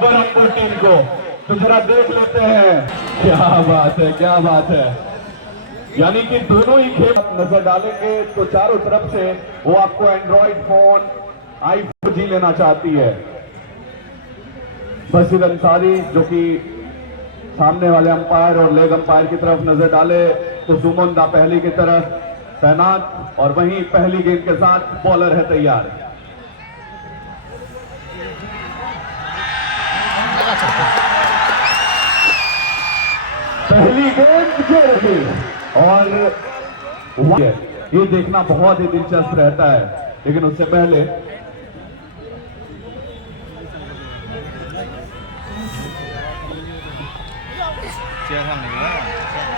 Barhampur team को। तो जरा देख लेते हैं, क्या बात है, क्या बात है। यानी कि दोनों ही खेल नजर डालेंगे तो चारों तरफ से वो आपको एंड्रॉइड फोन i4G लेना चाहती है। बशीर अंसारी जो कि सामने वाले अंपायर और लेग अंपायर की तरफ नजर डाले तो सुमन पहली की तरफ तैनात, और वहीं पहली गेंद के साथ बॉलर है तैयार। पहली गेंद जो रही, और ये देखना बहुत ही दिलचस्प रहता है, लेकिन उससे पहले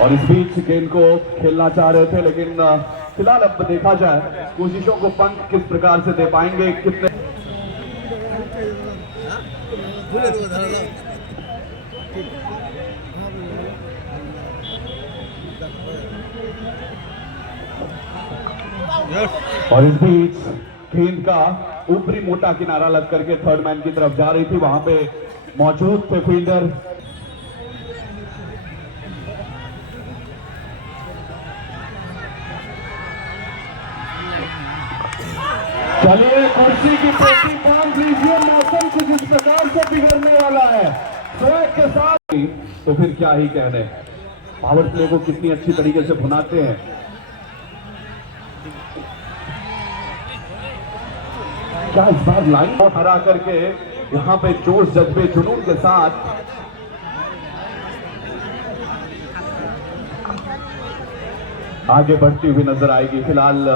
और इस बीच गेंद को खेलना चाह रहे थे, लेकिन फिलहाल अब देखा जाए कोशिशों को पंख किस प्रकार से दे पाएंगे, कितने और इस बीच गेंद का ऊपरी मोटा किनारा लग करके थर्ड मैन की तरफ जा रही थी, वहां पे मौजूद थे फील्डर। चलिए कुर्सी की पेटी बांध लीजिए, मौसम कुछ इस प्रकार से बिगड़ने वाला है स्वैग के साथ ही, तो फिर क्या ही कहने। पावर प्ले को कितनी अच्छी तरीके से भुनाते हैं। क्या इस बार लाइन को हरा करके यहां पे जोश जज्बे जुनून के साथ आगे बढ़ती हुई नजर आएगी। फिलहाल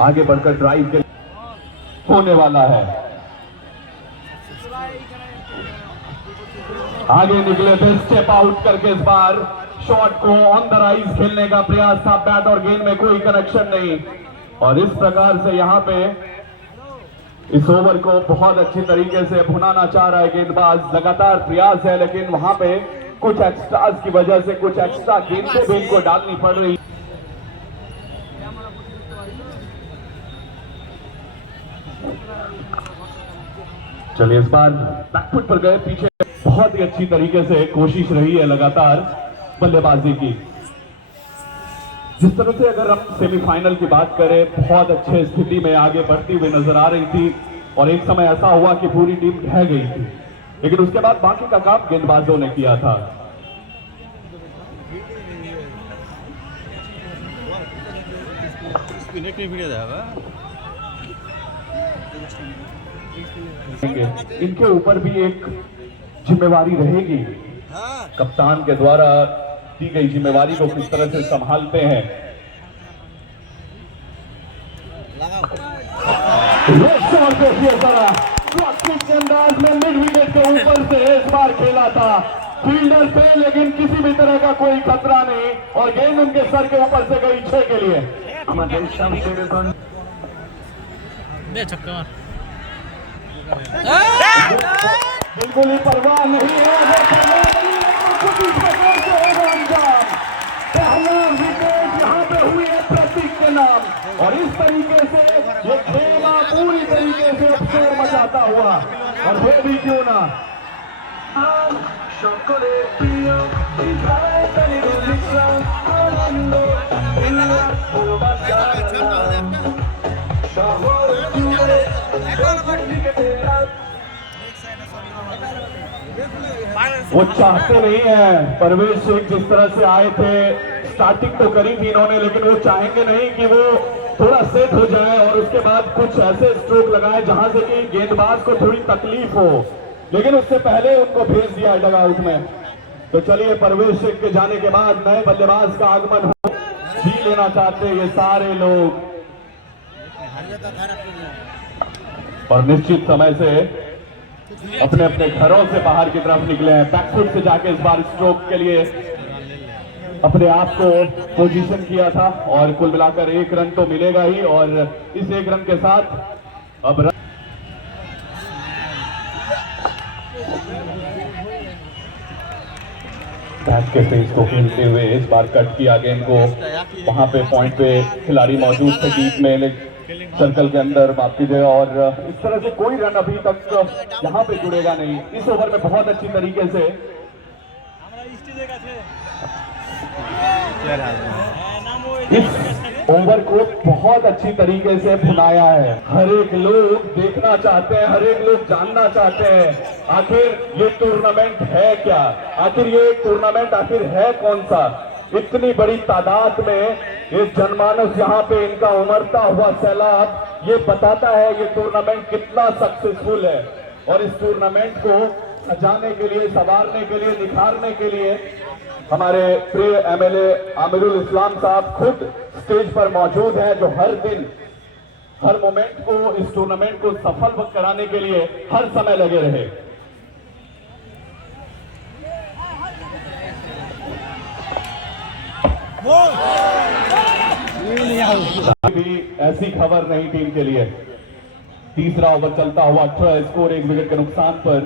आगे बढ़कर ड्राइव के होने वाला है। आगे निकले थे, स्टेप आउट करके इस बार शॉट को ऑन द राइज खेलने का प्रयास था, बैट और गेंद में कोई कनेक्शन नहीं, और इस प्रकार से यहां पे इस ओवर को बहुत अच्छी तरीके से भुनाना चाह रहा है गेंदबाज। लगातार प्रयास है, लेकिन वहां पे कुछ एक्स्ट्रास की वजह से कुछ एक्स्ट्रा गेंदें भी इनको डालनी पड़ रही। चलिए इस बार बैकफुट पर गए, पीछे बहुत ही अच्छी तरीके से कोशिश रही है लगातार बल्लेबाजी की। जिस तरह से अगर हम सेमीफाइनल की बात करें, बहुत अच्छे स्थिति में आगे बढ़ती हुई नजर आ रही थी, और एक समय ऐसा हुआ कि पूरी टीम ढह गई थी, लेकिन उसके बाद बाकी का काम गेंदबाजों ने किया था। इनके ऊपर भी एक जिम्मेवारी रहेगी, कप्तान के द्वारा दी गई जिम्मेवारी को किस तरह से संभालते हैं। अंदाज में मिड विकेट के ऊपर से इस बार खेला था, फील्डर थे लेकिन किसी भी तरह का कोई खतरा नहीं, और गेंद उनके सर के ऊपर से गई 6 के लिए। बिल्कुल ही परवाह नहीं है, पहला विकेट यहाँ पे हुई है प्रतीक के नाम, और इस तरीके से ये खेला पूरी तरीके से शोर मचाता हुआ, और वे भी क्यों ना। वो चाहते नहीं है परवेश शेख, जिस तरह से आए थे स्टार्टिंग तो करी थी इन्होंने, लेकिन वो चाहेंगे नहीं कि वो थोड़ा सेट हो जाए और उसके बाद कुछ ऐसे स्ट्रोक लगाए जहां से कि गेंदबाज को थोड़ी तकलीफ हो, लेकिन उससे पहले उनको भेज दिया डग आउट में। तो चलिए परवेश शेख के जाने के बाद नए बल्लेबाज का आगमन हो, जी लेना चाहते हैं ये सारे लोग, और निश्चित समय से अपने अपने घरों से बाहर की तरफ निकले हैं। बैकफुट से जाके इस बार स्ट्रोक के लिए अपने आप को पोजीशन किया था, और कुल मिलाकर 1 रन तो मिलेगा ही, और इस 1 रन के साथ अब बैट के फेस को खेलते हुए इस बार कट किया गेंद को, वहां पे पॉइंट पे खिलाड़ी मौजूद थे डीप में, सर्कल के अंदर, माफ कीजिएगा। और इस तरह से कोई रन अभी तक यहाँ पे जुड़ेगा नहीं। इस ओवर में बहुत अच्छी तरीके से इस ओवर को बहुत अच्छी तरीके से भुनाया है। हर एक लोग देखना चाहते हैं, हर एक लोग जानना चाहते हैं आखिर ये टूर्नामेंट है क्या, आखिर ये टूर्नामेंट आखिर है कौन सा। इतनी बड़ी तादाद में ये जनमानस यहाँ पे इनका उमड़ता हुआ सैलाब ये बताता है ये टूर्नामेंट कितना सक्सेसफुल है। और इस टूर्नामेंट को सजाने के लिए, संवारने के लिए, निखारने के लिए हमारे प्रिय एमएलए आमिरुल इस्लाम साहब खुद स्टेज पर मौजूद हैं, जो हर दिन हर मोमेंट को, इस टूर्नामेंट को सफल कराने के लिए हर समय लगे रहे। भी ऐसी खबर नहीं टीम के लिए। तीसरा ओवर चलता हुआ, स्कोर 1 विकेट के नुकसान पर।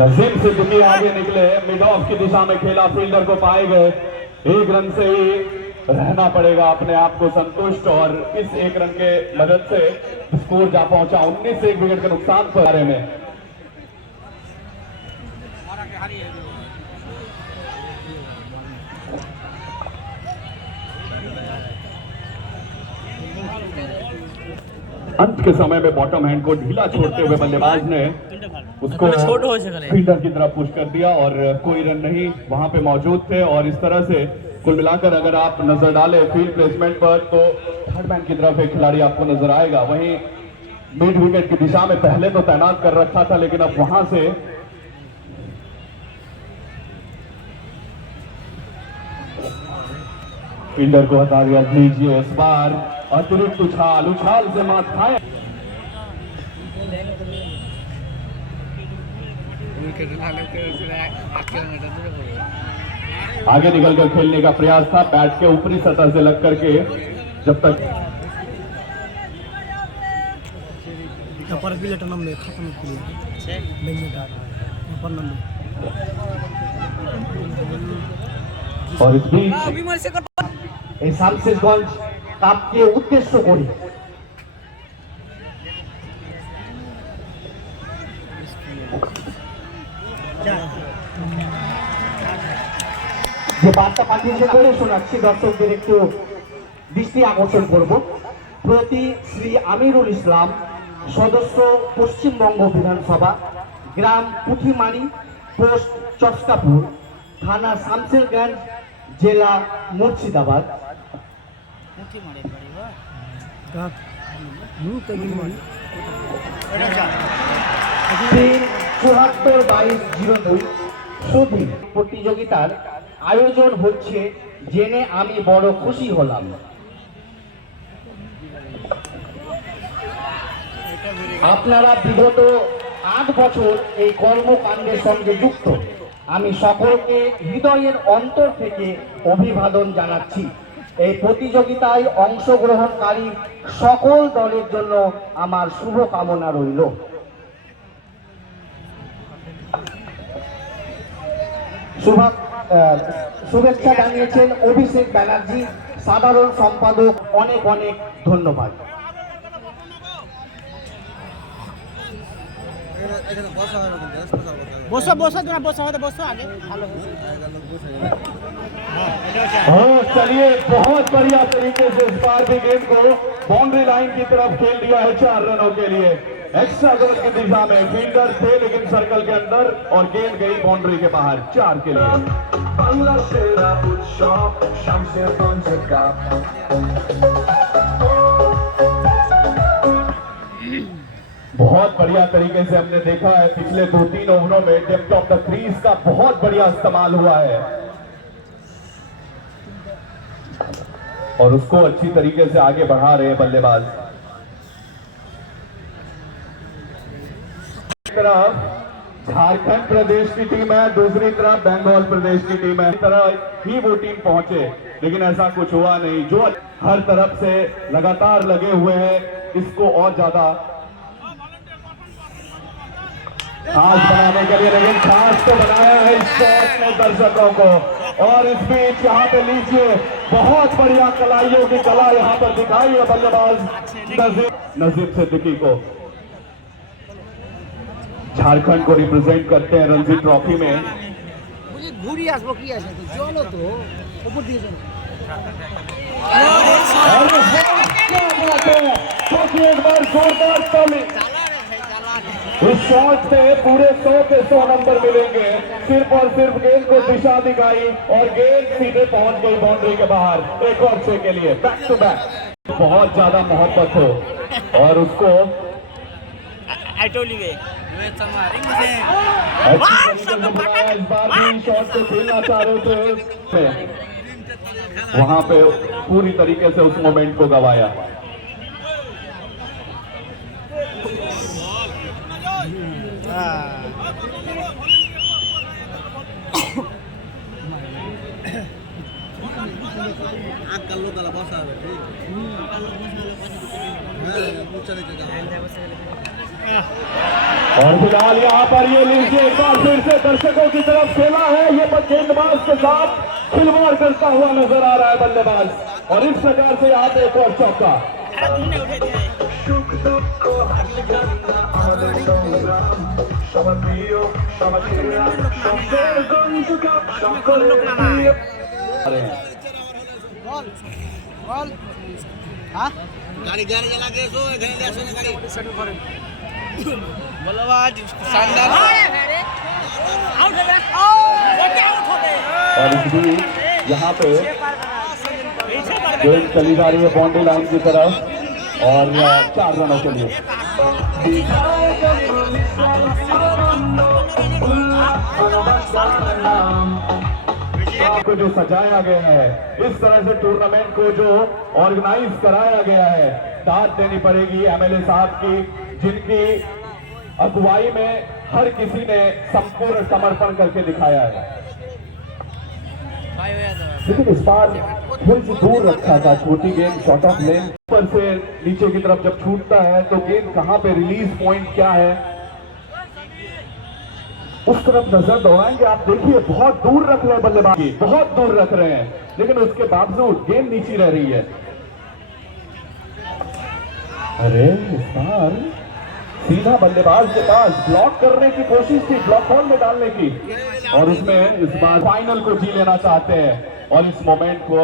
नजीम सिद्दीकी आगे निकले, मिड ऑफ की दिशा में खेला, फील्डर को पाए गए। 1 रन से ही रहना पड़ेगा अपने आप को संतुष्ट, और इस 1 रन के मदद से स्कोर जा पहुंचा 19 से 1 विकेट के नुकसान पर। बारे में अंत के समय में बॉटम हैंड को ढीला छोड़ते हुए बल्लेबाज ने उसको फील्डर की तरफ पुश कर दिया, और कोई रन नहीं वहां पे मौजूद थे। और इस तरह से कुल मिलाकर अगर आप नजर डालें फील्ड प्लेसमेंट पर, तो थर्ड मैन की तरफ एक खिलाड़ी आपको नजर आएगा। वहीं मिड विकेट की दिशा में पहले तो तैनात कर रखा था, लेकिन अब वहां से फील्डर को हटा दिया। लीजिए इस बार अतिरिक्त उछाल से मात खाए। आगे निकलकर खेलने का प्रयास था, बैट के ऊपरी सतह से लग करके, जब तक और इस बीच শামসেরগঞ্জ কাপকে উদ্দেশ্য করে যে বার্তা পাঠিয়েছে করে শোনাচ্ছি, দর্শকদের একটু দৃষ্টি আকর্ষণ করব। প্রতি শ্রী আমিরুল ইসলাম, সদস্য পশ্চিমবঙ্গ বিধানসভা, গ্রাম পুঠিমারি, পোস্ট চস্কাপুর, থানা শামসেরগঞ্জ, জেলা মুর্শিদাবাদ। 74-22-02 সুধী প্রতিযোগিতার আয়োজন হচ্ছে জেনে আমি বড় খুশি হলাম। আপনারা বিগত 8 বছর এই কর্মকাণ্ডের সঙ্গে যুক্ত। আমি সকলকে হৃদয়ের অন্তর থেকে অভিবাদন জানাচ্ছি। এই প্রতিযোগিতায় অংশগ্রহণকারী সকল দলের জন্য আমার শুভকামনা রইল। শুভেচ্ছা জানিয়েছেন অভিষেক ব্যানার্জি, সাধারণ সম্পাদক। অনেক অনেক ধন্যবাদ। चलिए, बहुत बढ़िया तरीके से इस बार भी गेंद को बाउंड्री लाइन की तरफ खेल दिया है 4 रनों के लिए। एक्स्ट्रा जोन की दिशा में फील्डर थे, लेकिन सर्कल के अंदर, और गेंद गई बाउंड्री के बाहर 4 के लिए। बहुत बढ़िया तरीके से हमने देखा है पिछले 2-3 ओवरों में डेप्थ ऑफ द क्रीज का बहुत बढ़िया इस्तेमाल हुआ है, और उसको अच्छी तरीके से आगे बढ़ा रहे हैं बल्लेबाज। एक तरफ झारखंड प्रदेश की टीम है, दूसरी तरफ बंगाल प्रदेश की टीम है। इस तरह ही वो टीम पहुंचे, लेकिन ऐसा कुछ हुआ नहीं। जो हर तरफ से लगातार लगे हुए हैं, इसको और ज्यादा खास बनाने के लिए, लेकिन खास तो बनाया है इस शॉट ने दर्शकों को। और इस बीच यहाँ पे लीजिए बहुत बढ़िया कलाइयों की कला यहाँ पर दिखाई है बल्लेबाज नजीब सिद्दीकी को। झारखंड को रिप्रेजेंट करते हैं रणजी ट्रॉफी में। एक बार जोरदार ताली। इस शॉट से पूरे 100 के 100 नंबर मिलेंगे। सिर्फ और सिर्फ गेंद को दिशा दिखाई और गेंद सीधे पहुंच गई बाउंड्री के बाहर। एक और 6 के लिए बैक टू बैक। बहुत ज्यादा मोहब्बत हो और उसको इस बार भी शॉट को खेलना चाह रहे थे, वहां पे पूरी तरीके से उस मोमेंट को गवाया। और फिलहाल यहाँ पर ये लीजिए एक बार फिर से दर्शकों की तरफ खेला है। ये गेंदबाज के साथ खिलवाड़ करता हुआ नजर आ रहा है बल्लेबाज, और इस प्रकार से यहाँ पे एक और चौका। गाड़ी गाड़ी जला के सो गाड़ी बल्लेबाज शानदार। और इसलिए यहाँ पे गेंद चली जा रही है बाउंड्री लाइन की तरफ और 4 रनों के लिए। को जो सजाया गया है, इस तरह से टूर्नामेंट को जो ऑर्गेनाइज कराया गया है, दाद देनी पड़ेगी एमएलए साहब की, जिनकी अगुवाई में हर किसी ने संपूर्ण समर्पण करके दिखाया है। लेकिन इस बार थोड़ी सी दूर रखा था छोटी गेंद, शॉर्ट ऑफ लेन पर से नीचे की तरफ जब छूटता है तो गेंद कहां पे रिलीज पॉइंट क्या है उस तरफ नजर दौड़ाएंगे। आप देखिए बहुत दूर रख रहे हैं बल्लेबाज, बहुत दूर रख रहे हैं, लेकिन उसके बावजूद गेंद नीची रह रही है। अरे इस बार सीधा बल्लेबाज के पास ब्लॉक करने की कोशिश थी, ब्लॉक बॉल में डालने की, और उसमें इस बार फाइनल को जी लेना चाहते हैं। और इस मोमेंट को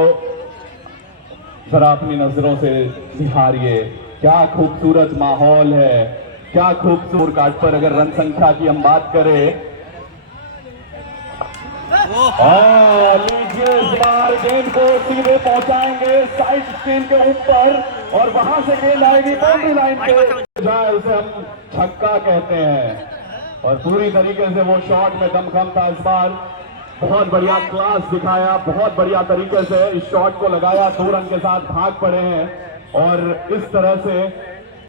जरा अपनी नजरों से निहारिए, क्या खूबसूरत माहौल है, क्या खूबसूरत कार्ड पर अगर रन संख्या की हम बात करें। लीजिए इस बार गेंद को सीधे पहुंचाएंगे साइड स्क्रीन के ऊपर और वहां से गेंद आएगी बाउंड्री लाइन पे जाए, उसे हम छक्का कहते हैं। और पूरी तरीके से वो शॉट में दमखम था इस बार, बहुत बढ़िया क्लास दिखाया, बहुत बढ़िया तरीके से इस शॉट को लगाया, 2 रन के साथ भाग पड़े हैं और इस तरह से